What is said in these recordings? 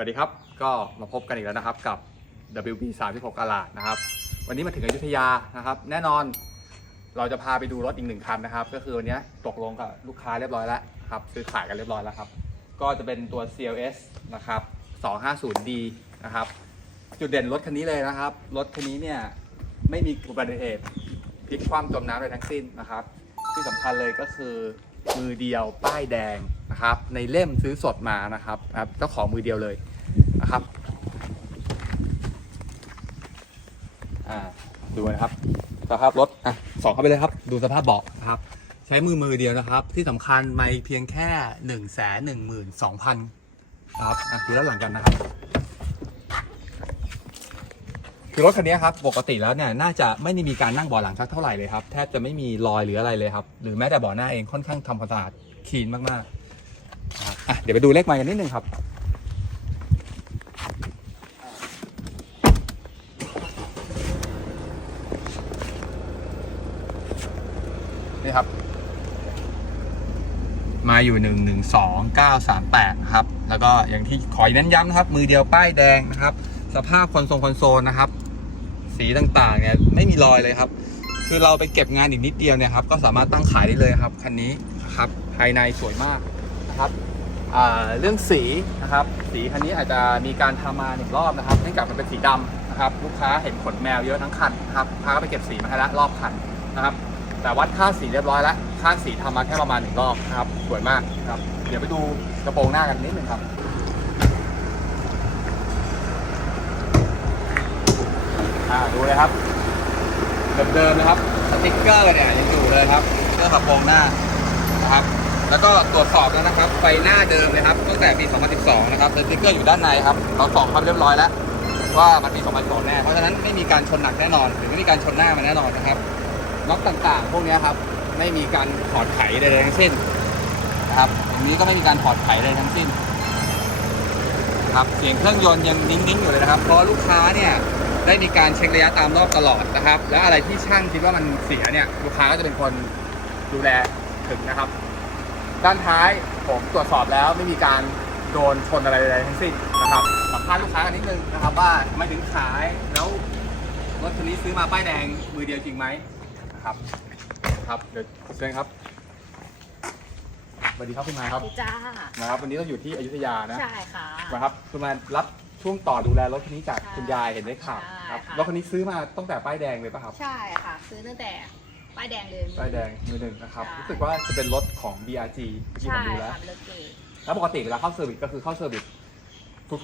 สวัสดีครับก็มาพบกันอีกแล้วนะครับกับ WB 36กาลาดนะครับ วันนี้มาถึงอยุธยานะครับ แน่นอนเราจะพาไปดูรถอีกหนึ่งคันนะครับ ก็คือวันนี้ตกลงกับลูกค้าเรียบร้อยแล้วครับซื้อขายกันเรียบร้อยแล้วครับ ก็จะเป็นตัว CLS นะครับ 250D นะครับ จุดเด่นรถคันนี้เลยนะครับ รถคันนี้เนี่ยไม่มีอุบัติเหตุพลิกคว่ำจมน้ำเลยทั้งสิ้นนะครับ ที่สำคัญเลยก็คือมือเดียวป้ายแดงนะครับ ในเล่มซื้อสดมานะครับครับเจ้าของมือเดียวเลย นะครับดูนะครับสภาพรถอะสองเข้าไปเลยครับ ดูสภาพเบาะนะครับ ใช้มือมือเดียวนะครับ ที่สำคัญไม่เพียงแค่หนึ่งแสนหนึ่งหมื่นสองพันครับอะดูด้านหลังกันนะครับ คือรถคันนี้ครับปกติแล้วเนี่ยน่าจะไม่ได้มีการนั่งเบาะหลังสักเท่าไหร่เลยครับแทบจะไม่มีรอยหรืออะไรเลยครับ หรือแม้แต่เบาะหน้าเองค่อนข้างทำความสะอาดคลีนมากๆอะเดี๋ยวไปดูเลขไมล์กันนิดนึงครับ นี่ครับ มาอยู่หนึ่งหนึ่งสองเก้าสามแปดครับ แล้วก็อย่างที่ขอเน้นย้ำนะครับ มือเดียวป้ายแดงนะครับ สภาพคอนโซลคอนโซลนะครับ สีต่างๆเนี่ยไม่มีรอยเลยครับ คือเราไปเก็บงานอีกนิดเดียวเนี่ยครับ ก็สามารถตั้งขายได้เลยครับคันนี้นะครับภายในสวยมากนะครับเรื่องสีนะครับ สีคันนี้อาจจะมีการทำมาหนึ่งรอบนะครับเนื่องจากมันเป็นสีดำนะครับ ลูกค้าเห็นขนแมวเยอะทั้งคันนะครับลูกค้าก็ไปเก็บสีมาให้ล้วรอบคันนะครับ แต่วัดค่าสีเรียบร้อยแล้ว ค่าสีทำมาแค่ประมาณหนึ่งรอบนะครับ สวยมากนะครับ เดี๋ยวไปดูกระโปรงหน้ากันนิดนึงครับอ่าดูเลยครับเดิมๆนะครับ สติ๊กเกอร์เนี่ยยังอยู่เลยครับสติ๊กเกอร์กระโปรงหน้านะครับ แล้วก็ตรวจสอบแล้วนะครับไฟหน้าเดิมเลยครับตั้งแต่ปี 2012 นะครับสติ๊กเกอร์อยู่ด้านในครับเราสองความเรียบร้อยแล้วว่ามันปี 2012 แน่ เพราะฉะนั้นไม่มีการชนหนักแน่นอน หรือไม่มีการชนหน้ามันแน่นอนนะครับ น็อตต่างๆ พวกนี้ครับไม่มีการถอดไขใดๆทั้งสิ้นนะครับอย่างนี้ก็ไม่มีการถอดไขใดทั้งสิ้นนะครับเสียงเครื่องยนต์ยังนิ่งๆอยู่เลยนะครับ เพราะลูกค้าเนี่ยได้มีการเช็คระยะตามรอบตลอดนะครับ แล้วอะไรที่ช่างคิดว่ามันเสียเนี่ยลูกค้าก็จะเป็นคนดูแลถึงนะครับ ด้านท้ายผมตรวจสอบแล้วไม่มีการโดนชนอะไรใดๆทั้งสิ้นนะครับสัมภาษณ์ลูกค้ากันนิดนึงนะครับ ว่าทำไมถึงขายแล้วรถคันนี้ซื้อมาป้ายแดงมือเดียวจริงไหม ครับ ครับเดี๋ยวเชิญครับสวัสดีครับคุณนายครับดีจ้านะครับ วันนี้เราอยู่ที่อยุธยานะใช่ค่ะ นะครับคุณมารับช่วงต่อดูแลรถคันนี้จากใช่คุณยายเห็นได้ข่าวใช่ครับค่ะ รถคันนี้ซื้อมาตั้งแต่ป้ายแดงเลยป่ะครับใช่ค่ะ ซื้อตั้งแต่ป้ายแดงเลย ป้ายแดงมือหนึ่งนะครับใช่ รู้สึกว่าจะเป็นรถของ BRG ที่ผใช่มดูแล้วค่ะเป็นรถเก๋งแล้วปกติเวลาเข้าเซอร์วิสก็คือเข้าเซอร์วิส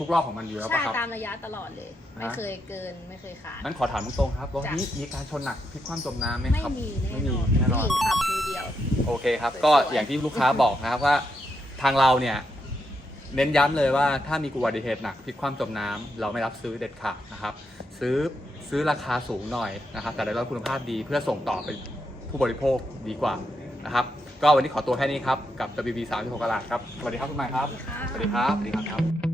ทุกๆ รอบของมันอยู่แล้วใช่ป่ะครับ ตามระยะตลอดเลยไม่ฮะเคยเกินไม่เคยขาด นั้นขอถามตรงๆครับรถจ้ะ นี้มีการชนหนักพลิกคว่ำจมน้ำไหมไม่ครับ มีแน่ไม่นมีอนแน่นอน ผู้หญิงขับมือเดียว โอเคครับสวยๆก็อย่างที่ลูกค้าบอกนะครับว่าทางเราเนี่ยเน้นย้ำเลยว่าถ้ามีอุบัติเหตุหนักพลิกคว่ำจมน้ำเราไม่รับซื้อเด็ดขาดนะครับ ซื้อซื้อราคาสูงหน่อยนะครับ แต่ได้รับคุณภาพดีเพื่อส่งต่อไปผู้บริโภคดีกว่านะครับ ก็วันนี้ขอตัวแค่นี้ครับ กับ WB 36กลาดครับสวัสดีครับคุณหมายครับ สวัสดีครับสวัสดีครับ